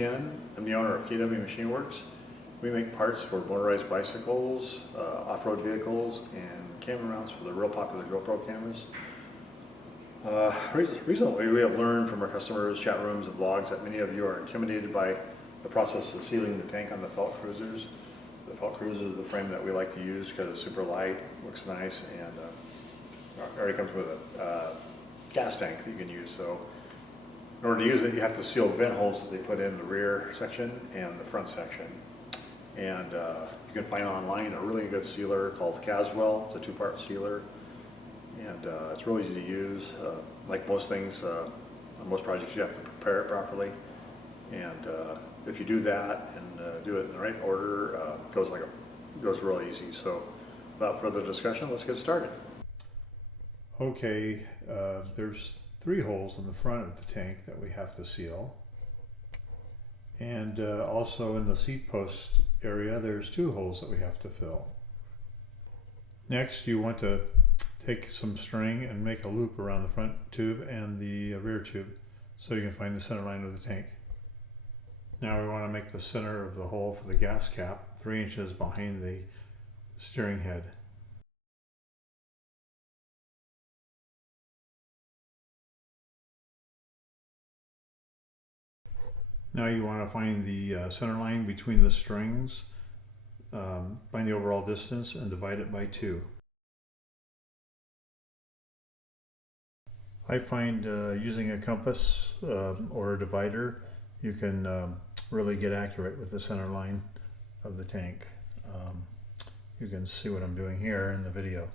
Ken. I'm the owner of KW Machine Works. We make parts for motorized bicycles, off-road vehicles, and camera mounts for the real popular GoPro cameras. Recently, we have learned from our customers, chat rooms, and blogs that many of you are intimidated by the process of sealing the tank on the Felt Cruisers. The Felt Cruiser is the frame that we like to use because it's super light, looks nice, and it already comes with a gas tank that you can use. So in order to use it, you have to seal the vent holes that they put in the rear section and the front section. And you can find online a really good sealer called Caswell. It's a two-part sealer, and it's really easy to use. Like most things, on most projects, you have to prepare it properly. And if you do that and do it in the right order, it goes real easy. So without further discussion, let's get started. Okay, there's 3 holes in the front of the tank that we have to seal. And also in the seat post area, there's 2 holes that we have to fill. Next, you want to take some string and make a loop around the front tube and the rear tube so you can find the center line of the tank. Now we want to make the center of the hole for the gas cap 3 inches behind the steering head. Now you want to find the center line between the strings, find the overall distance, and divide it by 2. I find using a compass or a divider, you can really get accurate with the center line of the tank. You can see what I'm doing here in the video.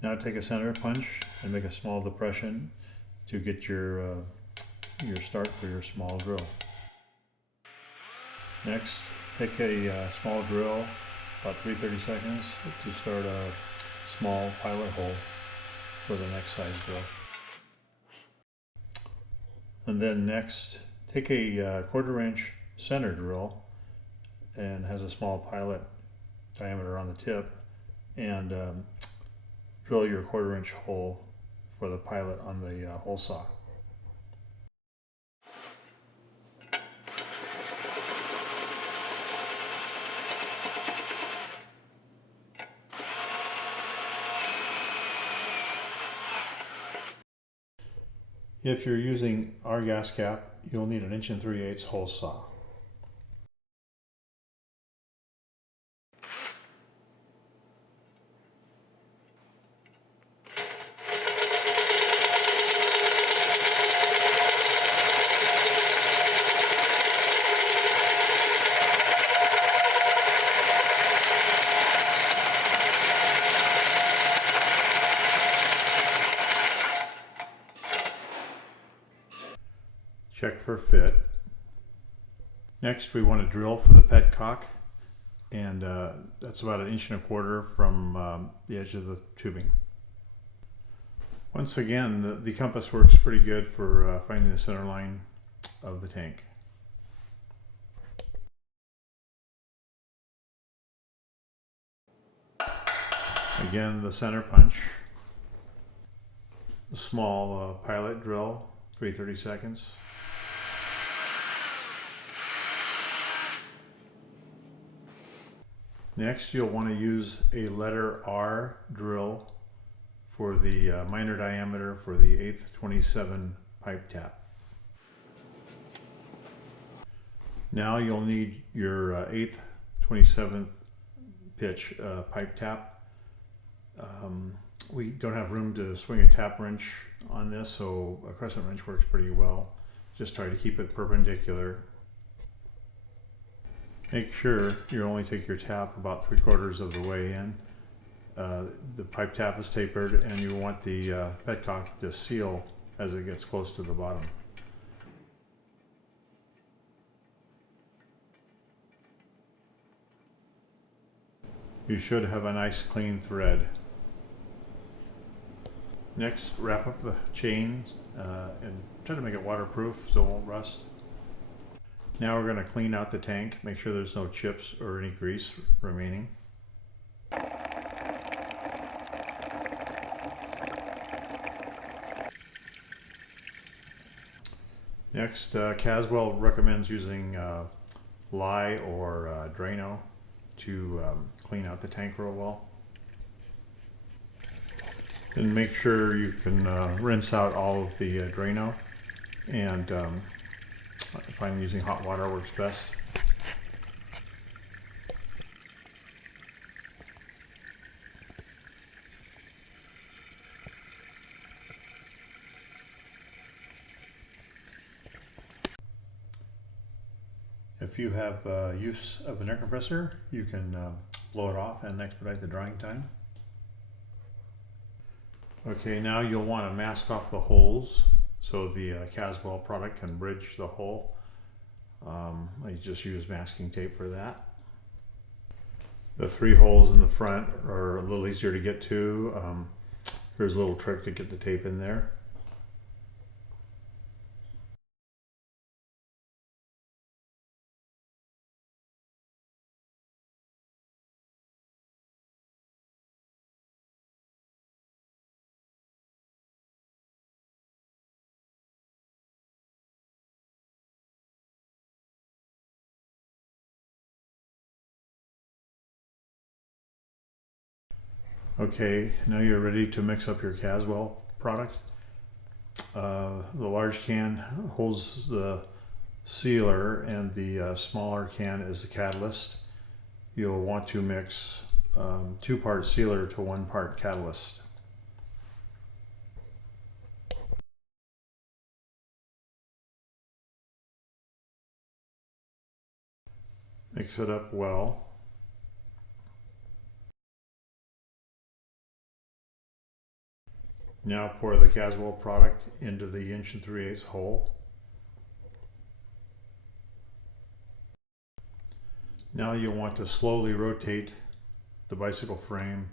Now take a center punch and make a small depression to get your start for your small drill. Next, take a small drill, about 3/30 seconds, to start a small pilot hole for the next size drill. And then next, take a 1/4 inch center drill and has a small pilot diameter on the tip, and drill your 1/4 inch hole for the pilot on the hole saw. If you're using our gas cap, you'll need an 1 3/8 hole saw. Check for fit. Next, we want to drill for the petcock, and that's about 1 1/4 inches from the edge of the tubing. Once again, the compass works pretty good for finding the center line of the tank. Again, the center punch, a small pilot drill, 3/30 seconds. Next, you'll want to use a letter R drill for the minor diameter for the 1/8 27 pipe tap. Now you'll need your 1/8 27th pitch pipe tap. We don't have room to swing a tap wrench on this, so a crescent wrench works pretty well. Just try to keep it perpendicular. Make sure you only take your tap about 3/4 of the way in. The pipe tap is tapered, and you want the petcock to seal as it gets close to the bottom. You should have a nice clean thread. Next, wrap up the chains and try to make it waterproof so it won't rust. Now we're going to clean out the tank, make sure there's no chips or any grease remaining. Next, Caswell recommends using lye or Drano to clean out the tank real well. And make sure you can rinse out all of the Drano, and I find using hot water works best. If you have use of an air compressor, you can blow it off and expedite the drying time. Okay, now you'll want to mask off the holes so the Caswell product can bridge the hole. I just use masking tape for that. The 3 holes in the front are a little easier to get to. Here's a little trick to get the tape in there. Okay, now you're ready to mix up your Caswell product. The large can holds the sealer and the smaller can is the catalyst. You'll want to mix 2 part sealer to 1 part catalyst. Mix it up well. Now pour the Caswell product into the 1 3/8 hole. Now you'll want to slowly rotate the bicycle frame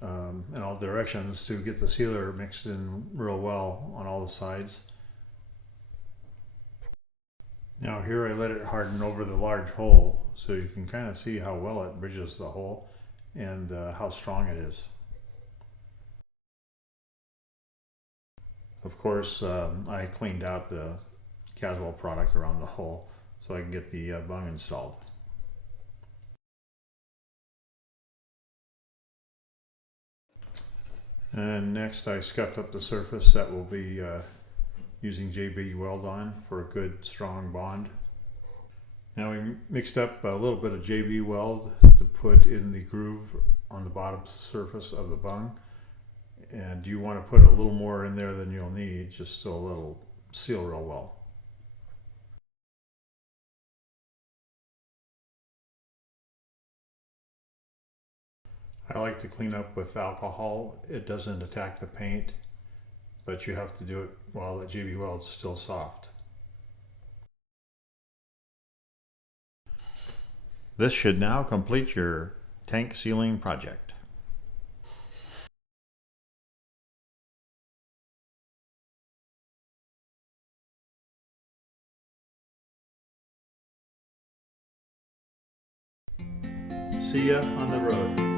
in all directions to get the sealer mixed in real well on all the sides. Now here I let it harden over the large hole so you can kind of see how well it bridges the hole and how strong it is. Of course, I cleaned out the Caswell product around the hole so I can get the bung installed. And next I scuffed up the surface that we'll be using JB Weld on for a good strong bond. Now we mixed up a little bit of JB Weld to put in the groove on the bottom surface of the bung. And you want to put a little more in there than you'll need, just so it'll seal real well. I like to clean up with alcohol. It doesn't attack the paint, but you have to do it while the JB Weld's still soft. This should now complete your tank sealing project. See ya on the road.